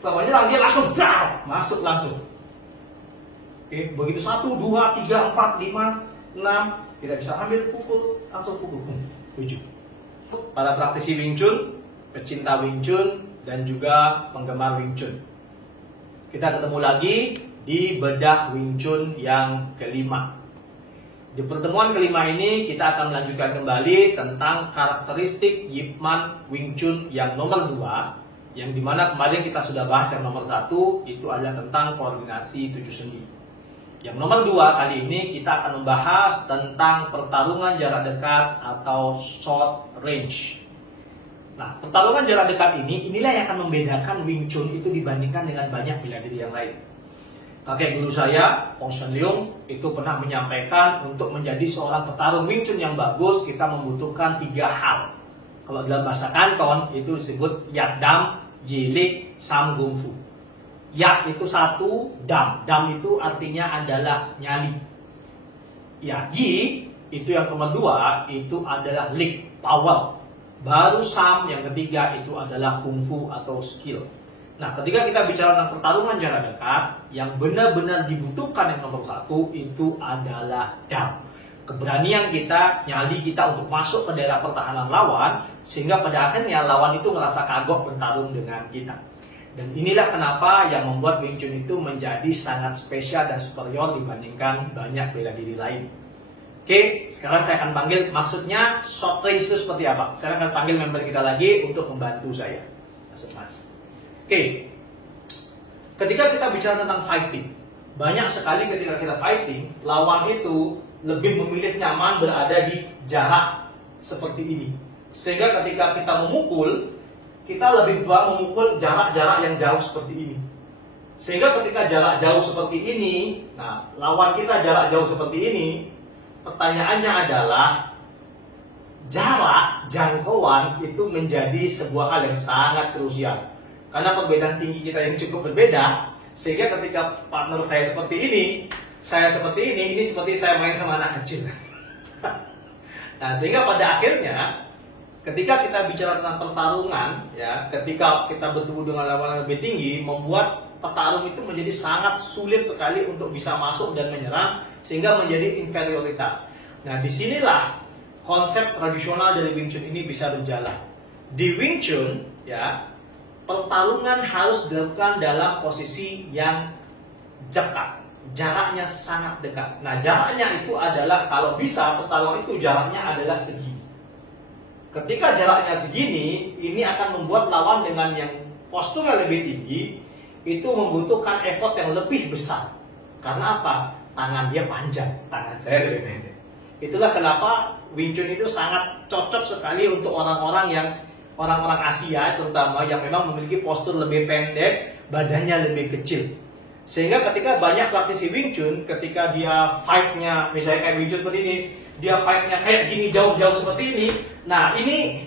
Kalau menyerang dia langsung masuk langsung. Oke, begitu 1, 2, 3, 4, 5, 6 tidak bisa ambil pukul, langsung pukul 7. Para praktisi Wing Chun, pecinta Wing Chun, dan juga penggemar Wing Chun, kita ketemu lagi di bedah Wing Chun yang kelima. Di pertemuan kelima ini kita akan melanjutkan kembali tentang karakteristik Yip Man Wing Chun yang nomor 2, yang dimana kemarin kita sudah bahas yang nomor 1 itu adalah tentang koordinasi 7 sendi. Yang nomor 2 kali ini kita akan membahas tentang pertarungan jarak dekat atau short range. Nah, pertarungan jarak dekat inilah yang akan membedakan Wing Chun itu dibandingkan dengan banyak bela diri yang lain. Kakek guru saya, Ong Shen Leong, itu pernah menyampaikan untuk menjadi seorang petarung Wing Chun yang bagus, kita membutuhkan 3 hal. Kalau dalam bahasa Kanton itu disebut Yat Dam, Yilik, Sam Gung Fu. Yat itu 1, Dam. Dam itu artinya adalah nyali. Ya, Yi itu yang kedua itu adalah Lik, power. Baru Sam yang ketiga itu adalah Kung Fu atau skill. Nah, ketika kita bicara tentang pertarungan jarak dekat, yang benar-benar dibutuhkan yang nomor 1 itu adalah Dam. Keberanian kita, nyali kita untuk masuk ke daerah pertahanan lawan, sehingga pada akhirnya lawan itu ngerasa kagok bertarung dengan kita. Dan inilah kenapa yang membuat Wing Chun itu menjadi sangat spesial dan superior dibandingkan banyak bela diri lain. Oke, sekarang saya akan panggil, maksudnya short range itu seperti apa? Saya akan panggil member kita lagi untuk membantu saya. Mas. Oke, ketika kita bicara tentang fighting, banyak sekali ketika kita fighting, lawan itu lebih memilih nyaman berada di jarak seperti ini. Sehingga ketika kita memukul, kita lebih memukul jarak-jarak yang jauh seperti ini. Sehingga ketika jarak jauh seperti ini, nah lawan kita jarak jauh seperti ini, pertanyaannya adalah jarak jangkauan itu menjadi sebuah hal yang sangat krusial. Karena perbedaan tinggi kita yang cukup berbeda, sehingga ketika partner saya seperti ini, saya seperti ini seperti saya main sama anak kecil. Nah, sehingga pada akhirnya ketika kita bicara tentang pertarungan, ya, ketika kita bertemu dengan lawan yang lebih tinggi, membuat petarung itu menjadi sangat sulit sekali untuk bisa masuk dan menyerang, sehingga menjadi inferioritas. Nah, disinilah konsep tradisional dari Wing Chun ini bisa berjalan. Di Wing Chun, ya, pertarungan harus dilakukan dalam posisi yang dekat, jaraknya sangat dekat. Nah, jaraknya itu adalah kalau bisa pertarungan itu jaraknya adalah segini. Ketika jaraknya segini, ini akan membuat lawan dengan yang posturnya lebih tinggi itu membutuhkan effort yang lebih besar. Karena apa? Tangan dia panjang, tangan saya lebih pendek. Itulah kenapa Wing Chun itu sangat cocok sekali untuk orang-orang Asia terutama yang memang memiliki postur lebih pendek, badannya lebih kecil. Sehingga ketika banyak praktisi Wing Chun, ketika dia fight-nya misalnya kayak Wing Chun seperti ini, dia fight-nya kayak gini jauh-jauh seperti ini. Nah, ini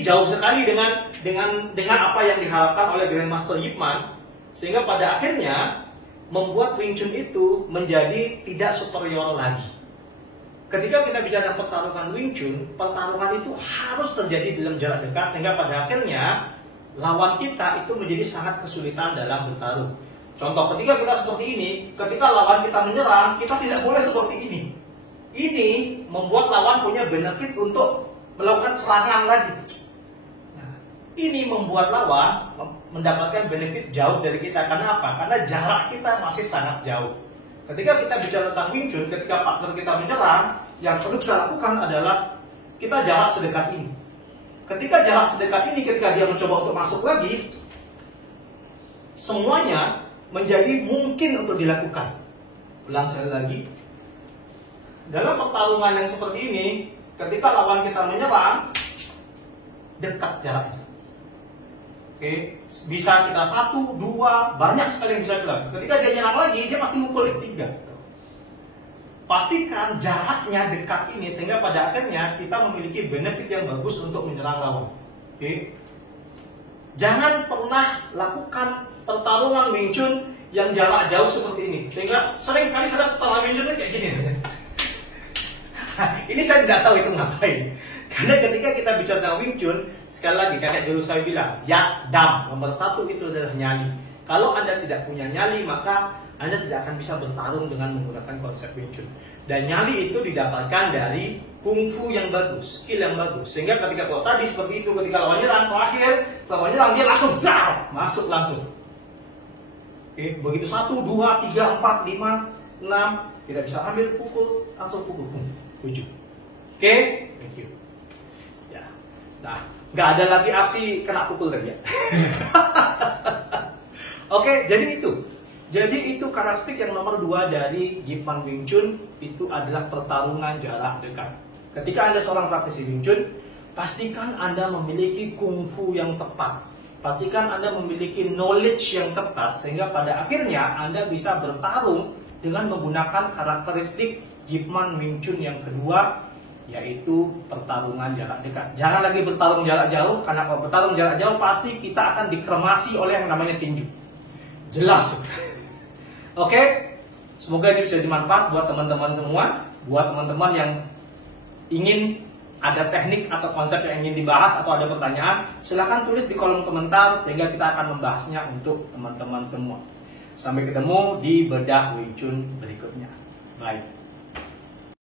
jauh sekali dengan apa yang diharapkan oleh Grandmaster Yip Man, sehingga pada akhirnya membuat Wing Chun itu menjadi tidak superior lagi. Ketika kita bicara pertarungan Wing Chun, pertarungan itu harus terjadi dalam jarak dekat, sehingga pada akhirnya lawan kita itu menjadi sangat kesulitan dalam bertarung. Contoh, ketika kita seperti ini, ketika lawan kita menyerang, kita tidak boleh seperti ini. Ini membuat lawan punya benefit untuk melakukan serangan lagi. Nah, ini membuat lawan mendapatkan benefit jauh dari kita. Karena apa? Karena jarak kita masih sangat jauh. Ketika kita bicara tentang Wing Chun, ketika partner kita menyerang, yang perlu kita lakukan adalah kita jarak sedekat ini. Ketika jarak sedekat ini, ketika dia mencoba untuk masuk lagi, semuanya menjadi mungkin untuk dilakukan. Ulang sekali lagi. Dalam pertarungan yang seperti ini, ketika lawan kita menyerang, dekat jaraknya. Oke, bisa kita 1, 2, banyak sekali yang bisa dilakukan. Ketika dia nyerang lagi, dia pasti mukul 3. Pastikan jaraknya dekat ini, sehingga pada akhirnya kita memiliki benefit yang bagus untuk menyerang lawan. Oke, jangan pernah lakukan pertarungan Wing Chun yang jarak jauh seperti ini, sehingga sering sekali saya pertarungan Wing Chun kayak gini. Ini saya tidak tahu itu ngapain. Karena ketika kita bicara tentang Wing Chun, sekali lagi kakek dulu saya bilang, ya dam, nomor satu itu adalah nyali. Kalau Anda tidak punya nyali, maka Anda tidak akan bisa bertarung dengan menggunakan konsep Wing Chun. Dan nyali itu didapatkan dari kungfu yang bagus, skill yang bagus. Sehingga ketika kalau tadi seperti itu, ketika lawan nyerang, lawan nyerang dia langsung masuk langsung. Oke, begitu 1, 2, 3, 4, 5, 6, tidak bisa ambil pukul, langsung pukul, 7. Oke, thank you. Ya, nah, nggak ada lagi aksi kena pukul tadi ya. Oke, jadi itu. Jadi itu karakteristik yang nomor 2 dari Yip Man Wing Chun, itu adalah pertarungan jarak dekat. Ketika Anda seorang praktisi Wing Chun, pastikan Anda memiliki kungfu yang tepat. Pastikan Anda memiliki knowledge yang tepat, sehingga pada akhirnya Anda bisa bertarung dengan menggunakan karakteristik Yip Man Wing Chun yang kedua, yaitu pertarungan jarak dekat. Jangan lagi bertarung jarak jauh, karena kalau bertarung jarak jauh pasti kita akan dikremasi oleh yang namanya tinju. Jelas. Oke, semoga ini bisa dimanfaat buat teman-teman semua, buat teman-teman yang ingin ada teknik atau konsep yang ingin dibahas atau ada pertanyaan, silahkan tulis di kolom komentar sehingga kita akan membahasnya untuk teman-teman semua. Sampai ketemu di bedah Wing Chun berikutnya. Bye.